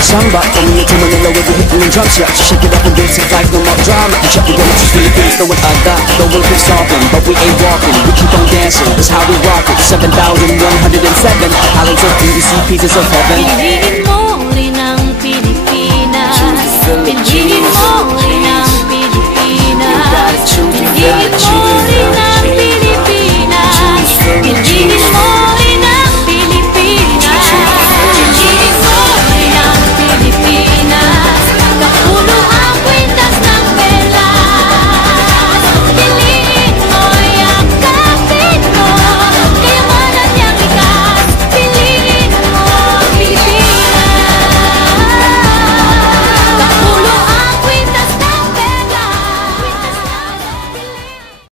Samba from here to Manila with the hitting and drum set. Shake it up and dance it like no more drama. Check it out, just Philippines, know what I got. Know what it's talking, but we ain't walking. We keep on dancing, that's how we rock it. 7,107 highlights of BBC pieces of heaven. Piliin mo rin ang Pilipinas. Piliin